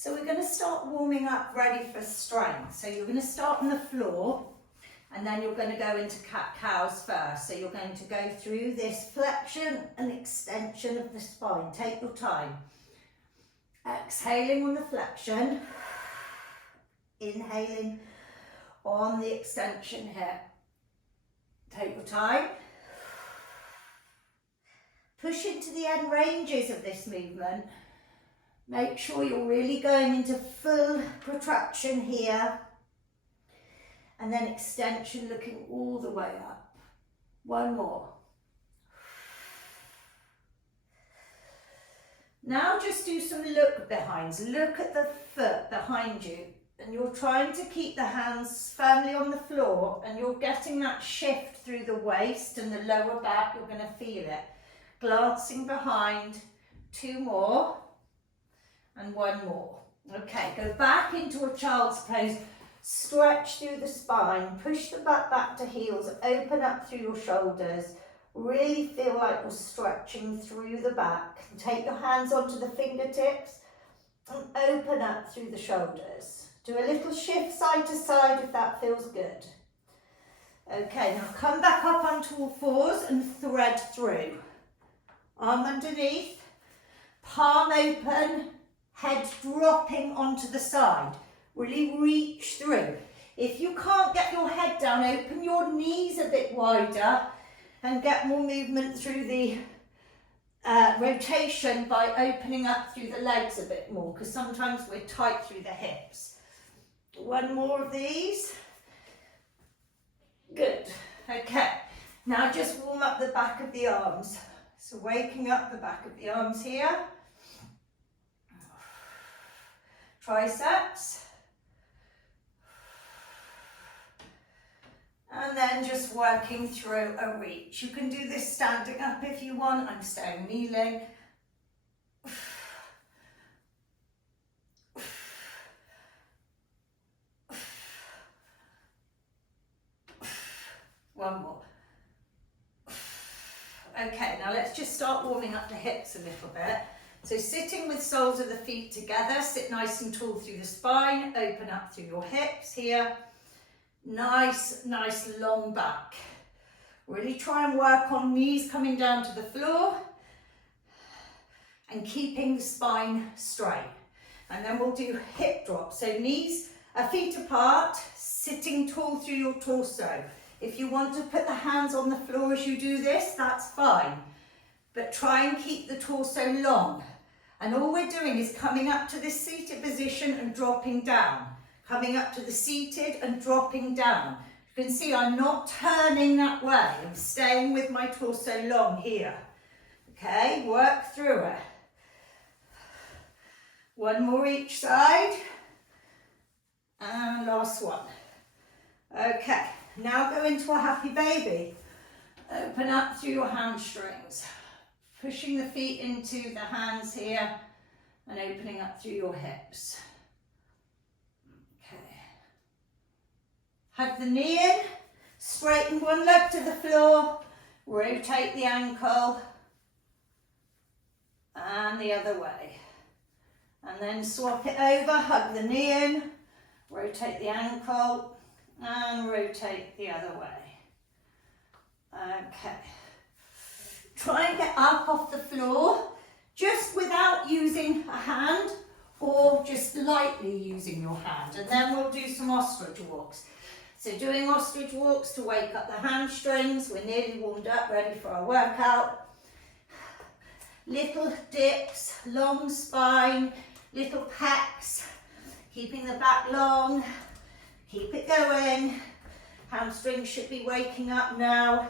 So we're going to start warming up, ready for strength. So you're going to start on the floor, and then you're going to go into cat-cows first. So you're going to go through this flexion and extension of the spine. Take your time. Exhaling on the flexion, inhaling on the extension here. Take your time. Push into the end ranges of this movement. Make sure you're really going into full protraction here. And then extension looking all the way up. One more. Now just do some look behinds. Look at the foot behind you. And you're trying to keep the hands firmly on the floor, and you're getting that shift through the waist and the lower back. You're going to feel it. Glancing behind. 2 more. And 1 more. Okay, go back into a child's pose. Stretch through the spine. Push the butt back to heels. Open up through your shoulders. Really feel like you're stretching through the back. Take your hands onto the fingertips and open up through the shoulders. Do a little shift side to side if that feels good. Okay, now come back up onto all fours and thread through. Arm underneath, palm open, head dropping onto the side. Really reach through. If you can't get your head down, open your knees a bit wider and get more movement through the rotation by opening up through the legs a bit more, because sometimes we're tight through the hips. 1 more of these. Good. Okay. Now just warm up the back of the arms. So waking up the back of the arms here. Triceps. And then just working through a reach. You can do this standing up if you want. I'm staying kneeling. 1 more. Okay, now let's just start warming up the hips a little bit. So sitting with soles of the feet together, sit nice and tall through the spine, open up through your hips here. Nice long back. Really try and work on knees coming down to the floor and keeping the spine straight. And then we'll do hip drops. So knees are feet apart, sitting tall through your torso. If you want to put the hands on the floor as you do this, that's fine. But try and keep the torso long. And all we're doing is coming up to this seated position and dropping down. Coming up to the seated and dropping down. You can see I'm not turning that way. I'm staying with my torso long here. Okay, work through it. 1 more each side. And last one. Okay, now go into a happy baby. Open up through your hamstrings. Pushing the feet into the hands here and opening up through your hips. Okay. Hug the knee in, straighten one leg to the floor, rotate the ankle and the other way. And then swap it over, hug the knee in, rotate the ankle and rotate the other way. Okay. Try and get up off the floor, just without using a hand or just lightly using your hand. And then we'll do some ostrich walks. So doing ostrich walks to wake up the hamstrings. We're nearly warmed up, ready for our workout. Little dips, long spine, little pecs, keeping the back long. Keep it going. Hamstrings should be waking up now.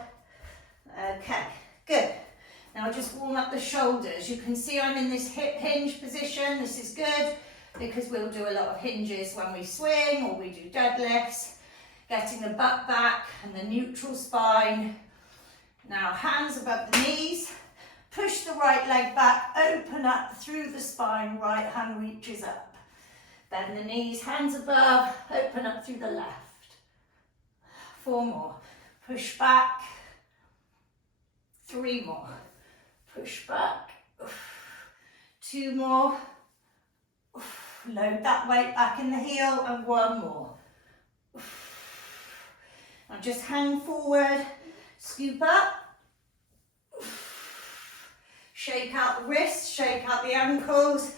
Okay. Good. Now just warm up the shoulders. You can see I'm in this hip hinge position. This is good because we'll do a lot of hinges when we swing or we do deadlifts. Getting the butt back and the neutral spine. Now hands above the knees. Push the right leg back. Open up through the spine. Right hand reaches up. Bend the knees, hands above. Open up through the left. 4 more. Push back. 3 more. Push back. 2 more. Load that weight back in the heel and one more. Now just hang forward, scoop up. Shake out the wrists, shake out the ankles,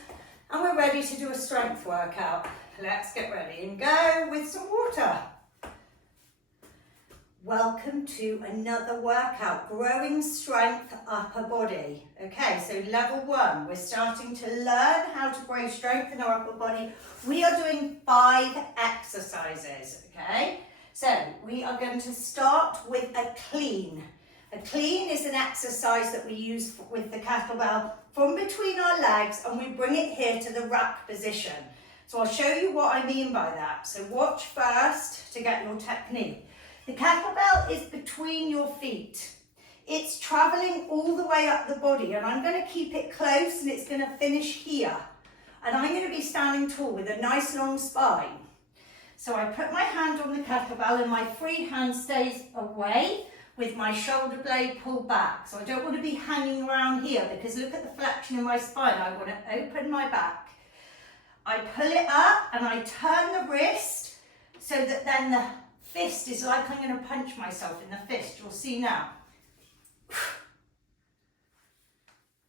and we're ready to do a strength workout. Let's get ready and go with some water. Welcome to another workout, growing strength upper body. Okay, so level 1, we're starting to learn how to grow strength in our upper body. We are doing 5 exercises, okay? So we are going to start with a clean. A clean is an exercise that we use with the kettlebell from between our legs, and we bring it here to the rack position. So I'll show you what I mean by that. So watch first to get your technique. The kettlebell is between your feet. It's traveling all the way up the body, and I'm going to keep it close and it's going to finish here. And I'm going to be standing tall with a nice long spine. So I put my hand on the kettlebell and my free hand stays away with my shoulder blade pulled back. So I don't want to be hanging around here because look at the flexion in my spine. I want to open my back. I pull it up and I turn the wrist so that then the fist is like I'm going to punch myself in the fist. You'll see now.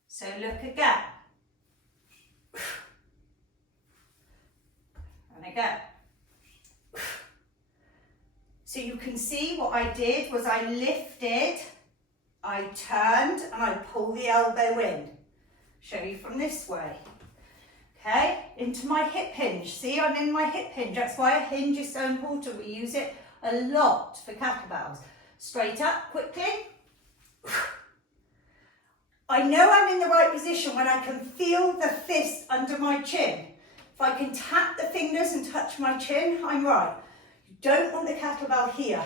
So look again. And again. So you can see what I did was I lifted, I turned, and I pull the elbow in. Show you from this way. Okay, into my hip hinge. See, I'm in my hip hinge. That's why a hinge is so important. We use it a lot for kettlebells. Straight up, quickly. I know I'm in the right position when I can feel the fist under my chin. If I can tap the fingers and touch my chin, I'm right. You don't want the kettlebell here.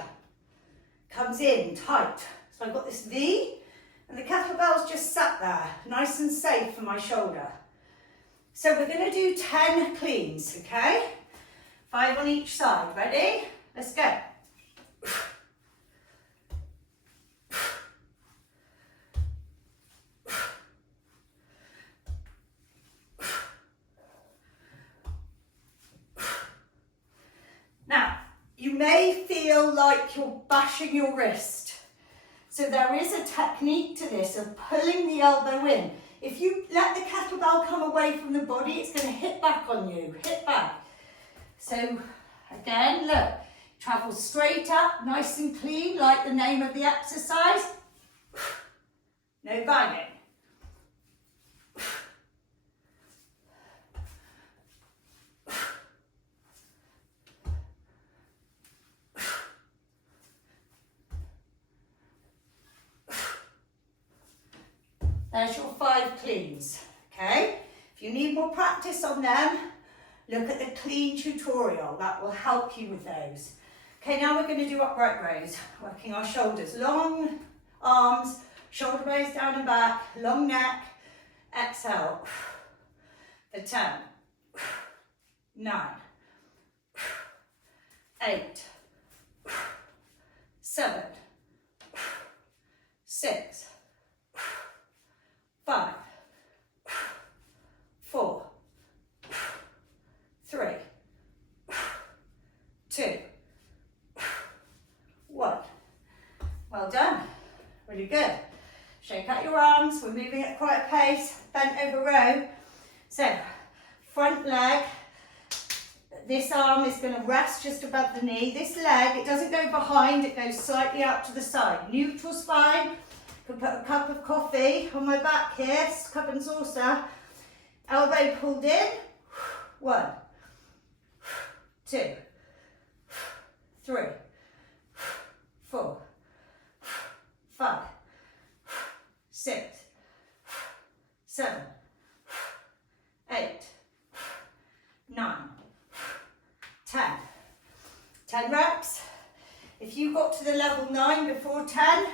Comes in tight. So I've got this V, and the kettlebell's just sat there, nice and safe for my shoulder. So we're going to do 10 cleans, okay? 5 on each side. Ready? Let's go. Now, you may feel like you're bashing your wrist. So there is a technique to this of pulling the elbow in. If you let the kettlebell come away from the body, it's going to hit back on you, hit back. So again, look, travel straight up, nice and clean, like the name of the exercise. No banging. There's your 5 cleans, okay? If you need more practice on them, look at the clean tutorial. That will help you with those. Okay, now we're going to do upright rows, working our shoulders. Long arms, shoulder blades down and back, long neck. Exhale. For 10, 9, 8, 7, 6, 5, 4, 3, 2, 1. Well done. Really good. Shake out your arms. We're moving at quite a pace. Bent over row. So, front leg. This arm is going to rest just above the knee. This leg, it doesn't go behind. It goes slightly out to the side. Neutral spine. Could put a cup of coffee on my back here, cup and saucer. Elbow pulled in. 1, 2, 3, 4, 5, 6, 7, 8, 9, 10. 10 reps. If you got to the level 9 before 10,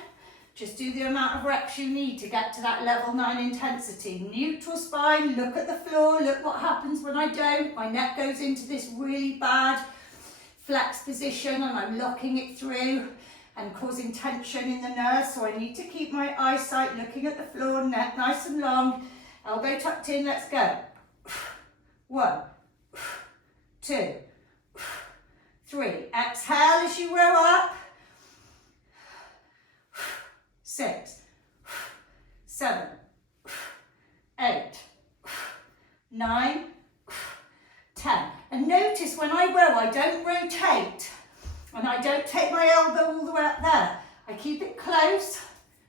just do the amount of reps you need to get to that level 9 intensity. Neutral spine, look at the floor, look what happens when I don't. My neck goes into this really bad flex position and I'm locking it through and causing tension in the nerves. So I need to keep my eyesight looking at the floor, neck nice and long, elbow tucked in, let's go. 1, 2, 3. Exhale as you row up. 6, 7, 8, 9, 10. And notice when I row, I don't rotate and I don't take my elbow all the way up there. I keep it close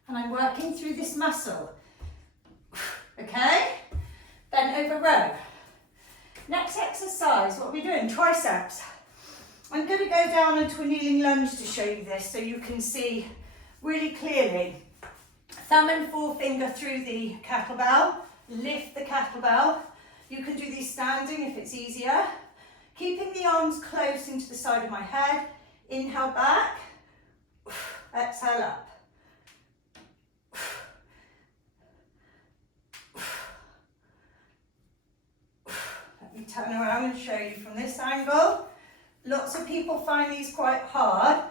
and I'm working through this muscle. Okay? Bend over row. Next exercise, what are we doing? Triceps. I'm going to go down into a kneeling lunge to show you this so you can see really clearly. Thumb and forefinger through the kettlebell. Lift the kettlebell. You can do these standing if it's easier. Keeping the arms close into the side of my head. Inhale back. Exhale up. Let me turn around and show you from this angle. Lots of people find these quite hard.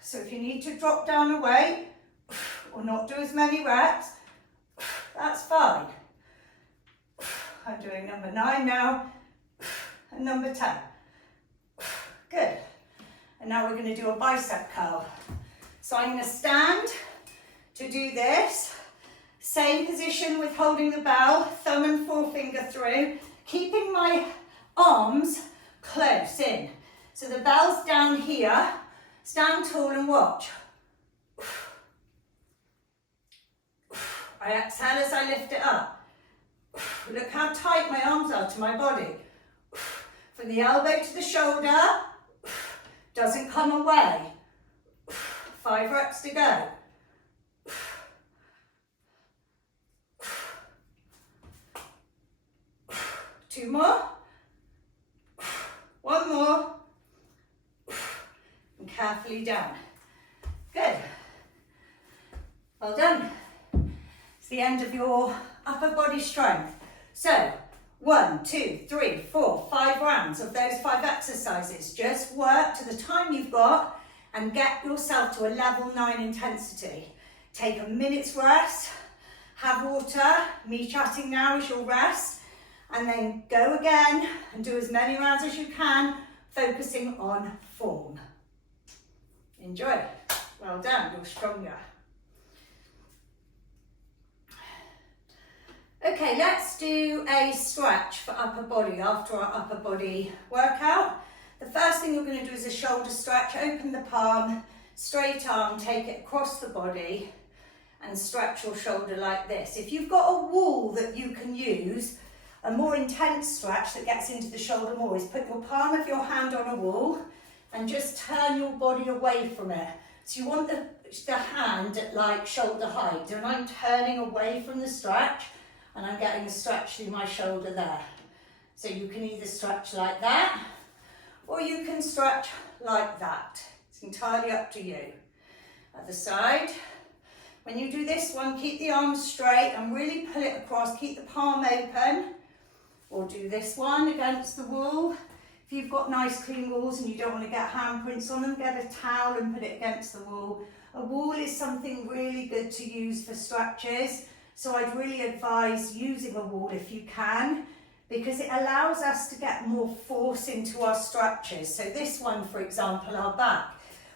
So if you need to drop down a weight or not do as many reps, that's fine. I'm doing number 9 now and number 10. Good. And now we're going to do a bicep curl. So I'm going to stand to do this. Same position with holding the bell, thumb and forefinger through, keeping my arms close in. So the bell's down here. Stand tall and watch. I exhale as I lift it up. Look how tight my arms are to my body. From the elbow to the shoulder, doesn't come away. 5 reps to go. 2 more. 1 more. And carefully down. Good. Well done. It's the end of your upper body strength. So, 1, 2, 3, 4, 5 rounds of those 5 exercises. Just work to the time you've got and get yourself to a level 9 intensity. Take a minute's rest, have water, me chatting now is your rest, and then go again and do as many rounds as you can, focusing on form. Enjoy. Well done, you're stronger. Okay, let's do a stretch for upper body after our upper body workout. The first thing you're going to do is a shoulder stretch. Open the palm, straight arm, take it across the body and stretch your shoulder like this. If you've got a wall that you can use, a more intense stretch that gets into the shoulder more is put your palm of your hand on a wall and just turn your body away from it. So you want the hand at like shoulder height, and I'm turning away from the stretch and I'm getting a stretch through my shoulder there. So you can either stretch like that or you can stretch like that. It's entirely up to you. Other side. When you do this one, keep the arms straight and really pull it across. Keep the palm open. Or do this one against the wall. If you've got nice clean walls and you don't want to get handprints on them, get a towel and put it against the wall. A wall is something really good to use for stretches. So I'd really advise using a wall if you can, because it allows us to get more force into our stretches. So this one, for example, our back.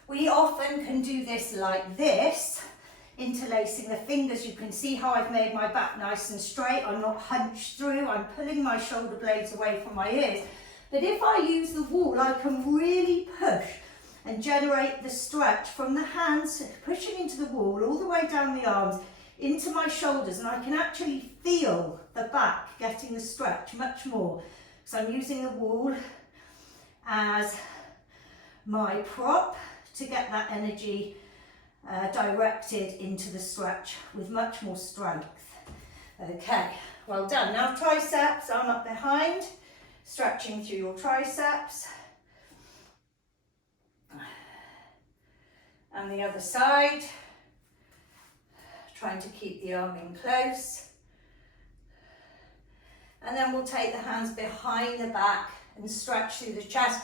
We often can do this like this, interlacing the fingers. You can see how I've made my back nice and straight. I'm not hunched through. I'm pulling my shoulder blades away from my ears. But if I use the wall, I can really push and generate the stretch from the hands, pushing into the wall, all the way down the arms, into my shoulders, and I can actually feel the back getting the stretch much more. So I'm using the wall as my prop to get that energy directed into the stretch with much more strength. Okay, well done. Now triceps, arm up behind, stretching through your triceps. And the other side. Trying to keep the arm in close. And then we'll take the hands behind the back and stretch through the chest.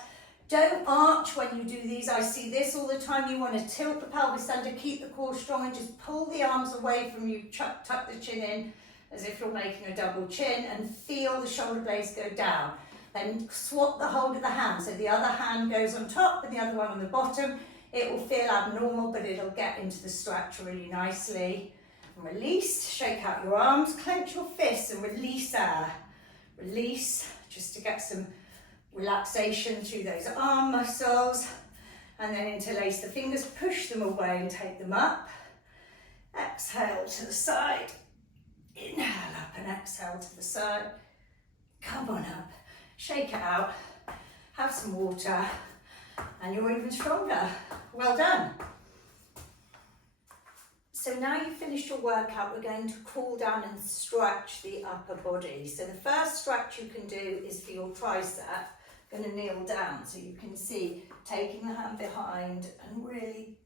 Don't arch when you do these. I see this all the time. You want to tilt the pelvis under, keep the core strong, and just pull the arms away from you. Tuck the chin in as if you're making a double chin, and feel the shoulder blades go down. Then swap the hold of the hand, so the other hand goes on top and the other one on the bottom. It will feel abnormal, but it'll get into the stretch really nicely. And release, shake out your arms, clench your fists and release air. Release, just to get some relaxation through those arm muscles. And then interlace the fingers, push them away and take them up. Exhale to the side. Inhale up and exhale to the side. Come on up. Shake it out. Have some water. And you're even stronger. Well done. So now you've finished your workout, we're going to cool down and stretch the upper body. So the first stretch you can do is for your tricep. I'm going to kneel down so you can see, taking the hand behind and really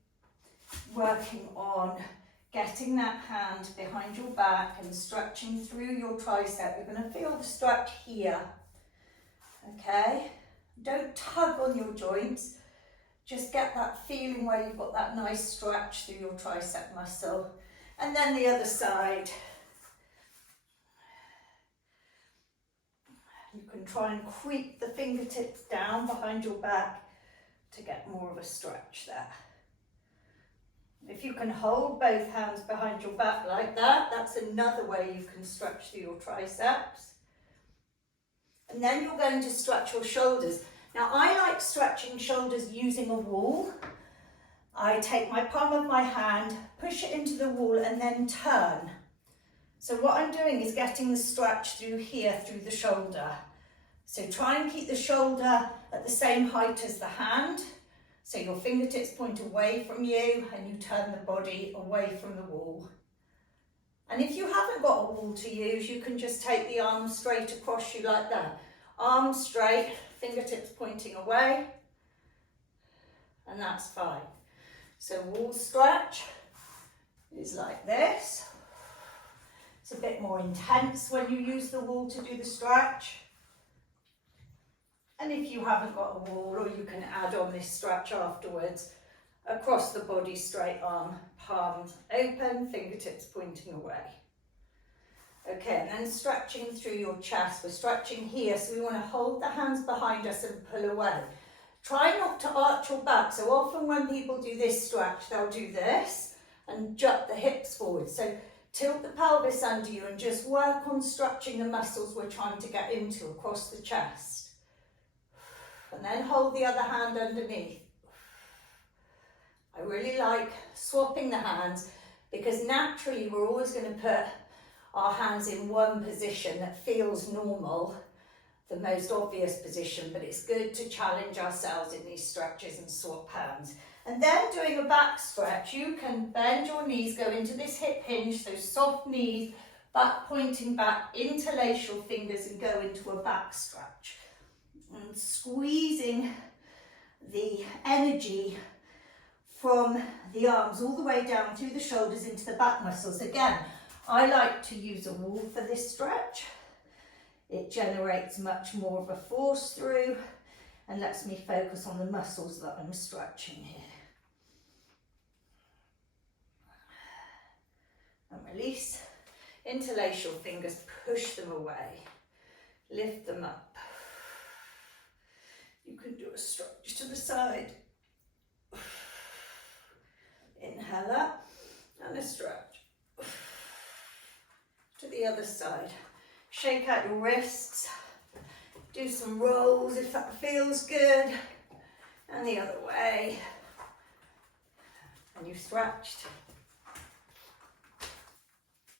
working on getting that hand behind your back and stretching through your tricep. You're going to feel the stretch here. Okay? Don't tug on your joints. Just get that feeling where you've got that nice stretch through your tricep muscle. And then the other side. You can try and creep the fingertips down behind your back to get more of a stretch there. If you can hold both hands behind your back like that, that's another way you can stretch through your triceps. And then you're going to stretch your shoulders. Now I like stretching shoulders using a wall. I take my palm of my hand, push it into the wall and then turn. So what I'm doing is getting the stretch through here, through the shoulder. So try and keep the shoulder at the same height as the hand. So your fingertips point away from you and you turn the body away from the wall. And if you haven't got a wall to use, you can just take the arms straight across you like that. Arms straight, fingertips pointing away, and that's fine. So wall stretch is like this. It's a bit more intense when you use the wall to do the stretch. And if you haven't got a wall, or you can add on this stretch afterwards, across the body, straight arm, palms open, fingertips pointing away. Okay, and then stretching through your chest. We're stretching here, so we want to hold the hands behind us and pull away. Try not to arch your back. So often when people do this stretch, they'll do this and jut the hips forward. So tilt the pelvis under you and just work on stretching the muscles we're trying to get into across the chest. And then hold the other hand underneath. I really like swapping the hands because naturally we're always going to put our hands in one position that feels normal, the most obvious position, but it's good to challenge ourselves in these stretches and swap hands. And then doing a back stretch, you can bend your knees, go into this hip hinge, so soft knees, back pointing back, interlace your fingers and go into a back stretch. And squeezing the energy from the arms all the way down through the shoulders into the back muscles. Again, I like to use a wall for this stretch. It generates much more of a force through and lets me focus on the muscles that I'm stretching here. And release. Interlace your fingers, push them away, lift them up. You can do a stretch to the side. Inhale up and a stretch. To the other side. Shake out your wrists. Do some rolls if that feels good. And the other way. And you've stretched.